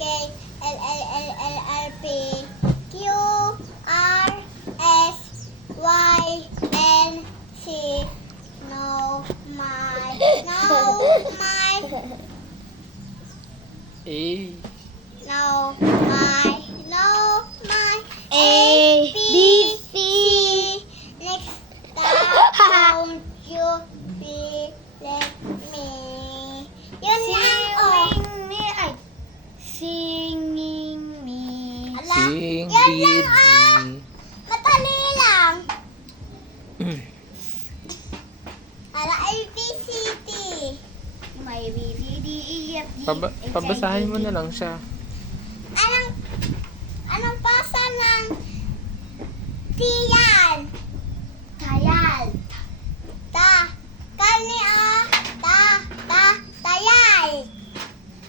K, L, L, L, L, R, P, Q, R, S, Y, N, C. No, my. A. No, my. A, B, C. Next time, don't you be let me. Yun lang, oh. Singing me. Ala, Sing yun lang, with ah. me. Madali lang. Ala, A, B, C, D. May B, C, D, E, F, G, H, I, J, Pabasahin mo K. na lang siya. Anong pasa ng T yan? Tayal. Tayal.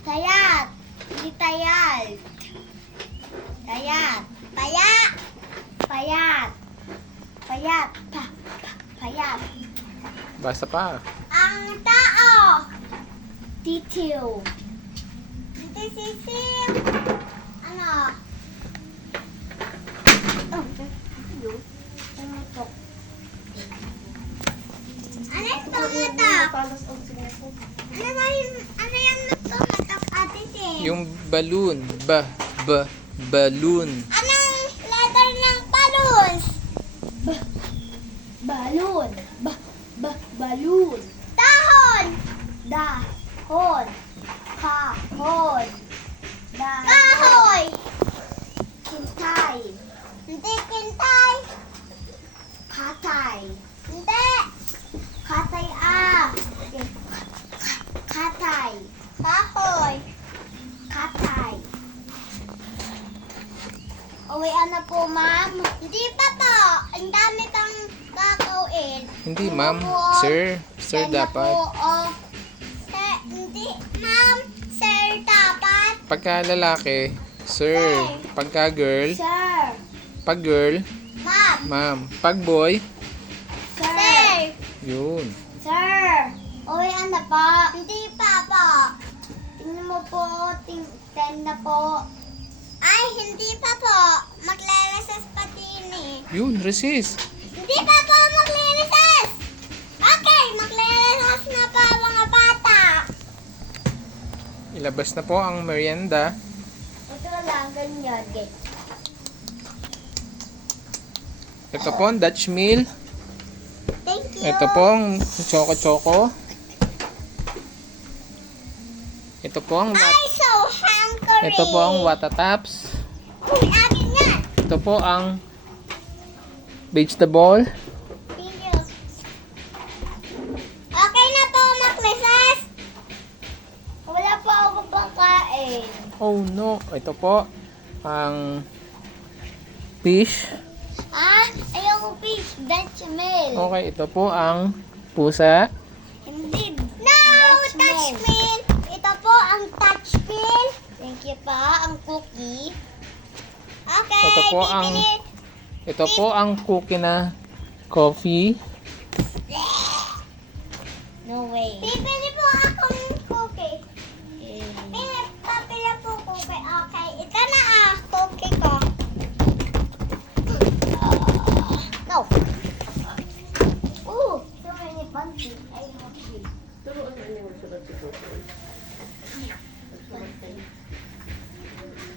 Tayat. Hindi tayal. Tayat. Paya. Payat. Payat. Payat. Basta pa. Ang tao. Titiw. Sisim. Ano? Tumutok. Ano yung tumatak? Ano yung tumatak, Ate Sim? Yung balloon. Balloon. Anong letter ng balloons? Balloon. Balloon. Dahon. Dahon. Kahon. Kahoy. Kintay. Hindi kintay. Katay. Hindi. Katay Katay. Kahoy. Katay. Uwian na po, ma'am. Hindi pa po. Ang dami pang gagawin. Hindi, Ano ma'am. po? Sir. Sir Yan na dapat. po, oh. Sir, hindi. Ma'am, sir dapat. Pagka lalaki, sir. Pagka girl, Sir. pag girl, Ma'am. ma'am. Pag boy, Sir. yun. Sir. Uwian na po. Hindi pa po. Tingnan mo po. Ten na po. Ay, hindi pa po. Magre-recess pa din eh. Yun, resist. Hindi pa po magre-recess. Okay, magre-recess na pa mga bata. Ilabas na po ang merienda. Ito lang, ganyan. Okay. Ito po ang Dutch meal. Thank you. Ito po ang choco-choco. Ito po ang I'm so hungry. ito po ang Watataps. Uy, akin yan. Ito po ang vegetable. Thank you. Okay na po mag-recess. Wala pa ako pangkain. Oh no, ito po ang fish. Ayoko fish. Dutch meal. Okay, ito po ang pusa. Hindi. No, Dutch touch meal. meal. Ito po ang touch meal. Thank you pa. Ang cookie. Okay, Ito po ang- bibili. Ito po ang cookie na coffee. No way. Bibili